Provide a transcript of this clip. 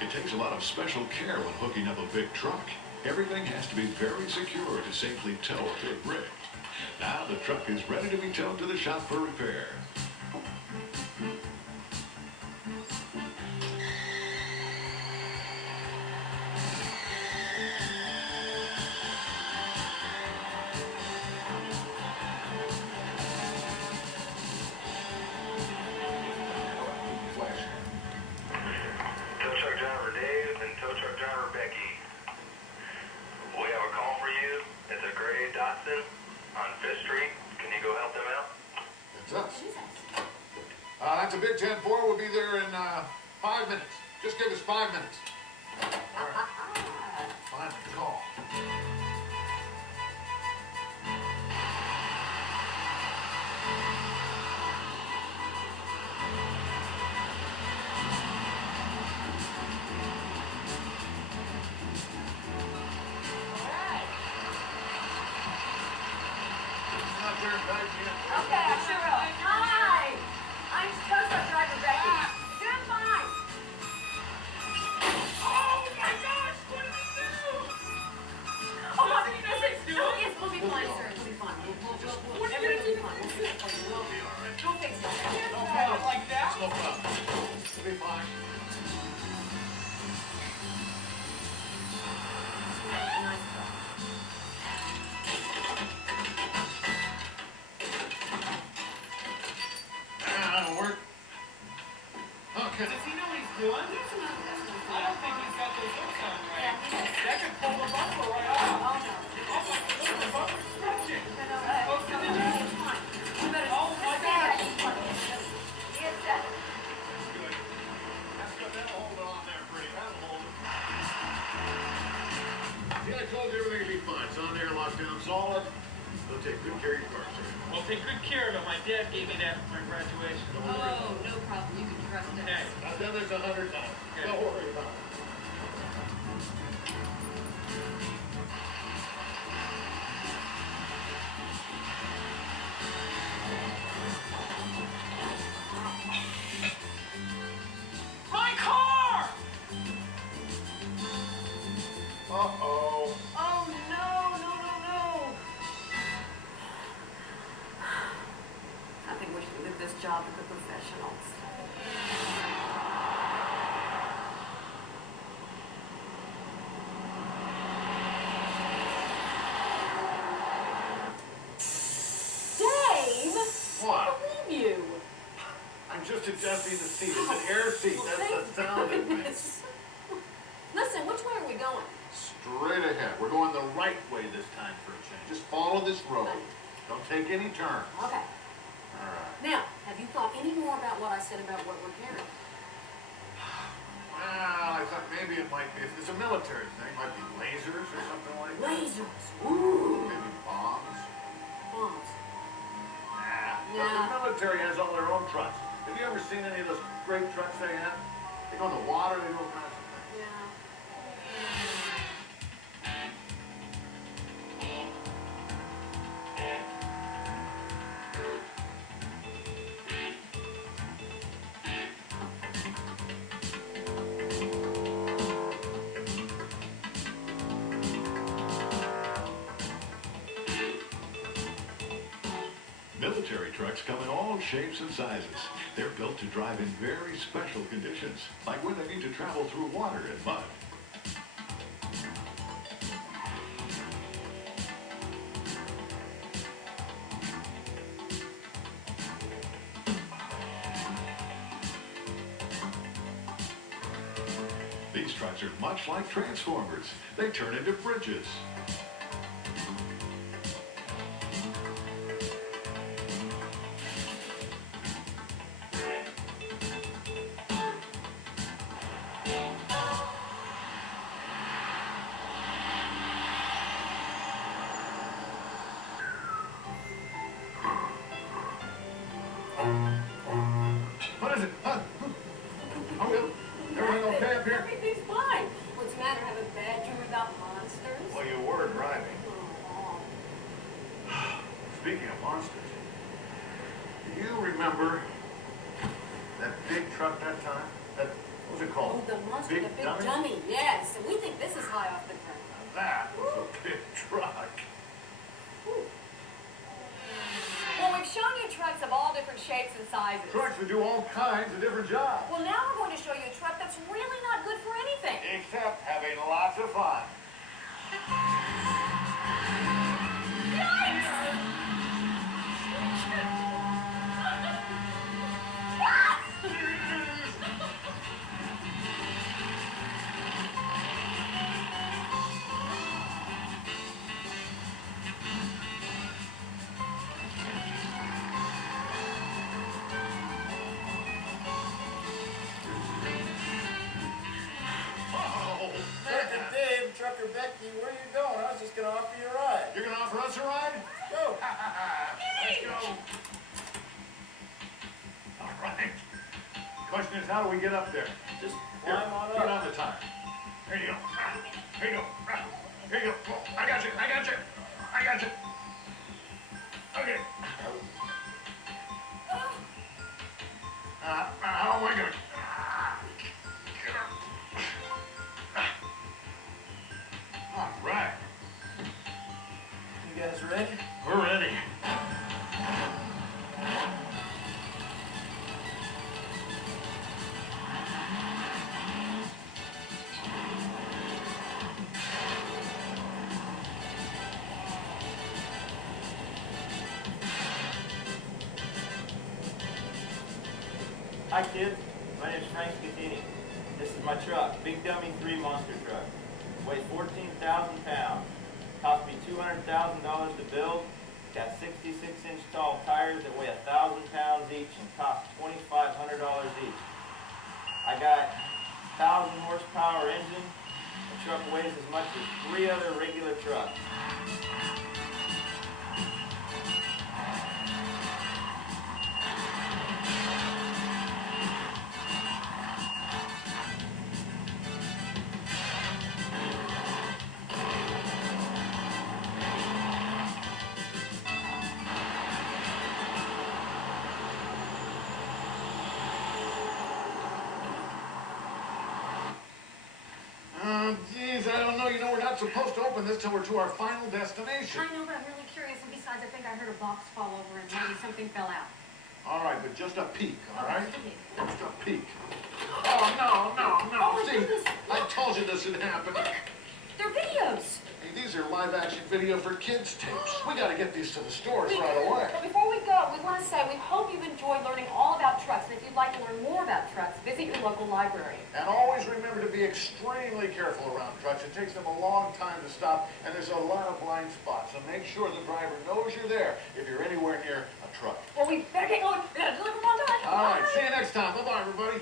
It takes a lot of special care when hooking up a big truck. Everything has to be very secure to safely tow a big rig. Now the truck is ready to be towed to the shop for repair. Tow truck driver Dave and tow truck driver Becky. We have a call for you. It's a gray Datsun on 5th Street. Can you go help them out? It's us. That's a big 10-4. We'll be there in 5 minutes. Just give us 5 minutes. All right. Fine, call. Okay, I sure will. Hi! I'm tow truck driver Becky. Doing fine. Oh my gosh, what did we do? Oh my goodness. No, yes, we'll be fine, sir. We'll be fine. Everything will be fine. We'll fix it. We'll fix it. No Not problem. like that. No problem. We'll be fine. Nice truck. That'll work. Okay. Does he know what he's doing? I don't think he's got those hooks on right. That could pull the bumper right off. Oh, no. Oh my goodness, the bumper's stretching. No, no, it's fine. You better Oh, my stay back. gosh. It's Good. That's good. That'll hold on there pretty. That'll hold it. See, I told you everything will be fine. It's on there, locked down, solid. They'll take good care of your car, sir. Well, take good care of it. My dad gave me that for my graduation. Oh, no problem. You can trust us. Okay. I've done this 100 times. Okay. Don't worry about it. My car! Uh-oh. Oh, no, no, no, no. I think we should leave this job to the professionals. Dave! What? I believe you. I'm just adjusting the seat. It's an air seat. That's the sound it makes. Listen, which way are we going? Straight ahead. We're going the right way this time for a change. Just follow this road. Don't take any turns. Okay. All right. Now, have you thought any more about what I said about what we're carrying? Well, I thought maybe it might be, if it's a military thing, it might be lasers or something like that. Lasers. Ooh. Maybe bombs. Bombs. Nah. But the military has all their own trucks. Have you ever seen any of those great trucks they have? They go in the water, they do all kinds of things. Yeah. Military trucks come in all shapes and sizes. They're built to drive in very special conditions, like when they need to travel through water and mud. These trucks are much like transformers. They turn into bridges. What is it? Huh? Oh, well, everything okay up here? Everything's fine. What's the matter? Have a bad dream about monsters? Well, you were driving. Oh. Speaking of monsters, do you remember that big truck that time? That, what was it called? called? Oh, the monster, Big the big dummy? dummy. Yes, and we think this is high off the ground. Now that was a big truck. Well, we've shown you trucks of all different shapes and sizes. Trucks that do all kinds of different jobs. Well, now we're going to show you a truck that's really not good for anything. Except having lots of fun. Dave, Trucker Becky, where are you going? I was just gonna offer you a ride. You're gonna offer us a ride? Go. Let's go. All right. Question is, how do we get up there? Just Here, climb on get up. on the tire. Here you go. Here you go. Here you go. I got you. I got you. I got you. Okay. How am I gonna? Get up. All right. You guys ready? We're ready. Hi kids, my name's Frank Scatini. This is my truck, Big Dummy 3 monster truck. Weighs 14,000 pounds. Cost me $200,000 to build. Got 66-inch tall tires that weigh 1,000 pounds each and cost $2,500 each. I got 1,000 horsepower engine. The truck weighs as much as 3 other regular trucks. Geez, I don't know. You know, we're not supposed to open this till we're to our final destination. I know, but I'm really curious, and besides, I think I heard a box fall over and maybe something fell out. All right, but just a peek, all right? Just a peek. Just a peek. Oh, no, no, no. Oh, my See, goodness. I told you this would happen. Look, they're videos. Hey, these are live-action video for kids tapes. We got to get these to the stores right away. But before we go, we want to say we hope you've enjoyed learning all about trucks. And if you'd like to learn more about trucks, visit your local library. And always remember to be extremely careful around trucks. It takes them a long time to stop, and there's a lot of blind spots. So make sure the driver knows you're there if you're anywhere near a truck. Well, we better get going. We gotta deliver them on time. All right, see you next time. Bye-bye, everybody.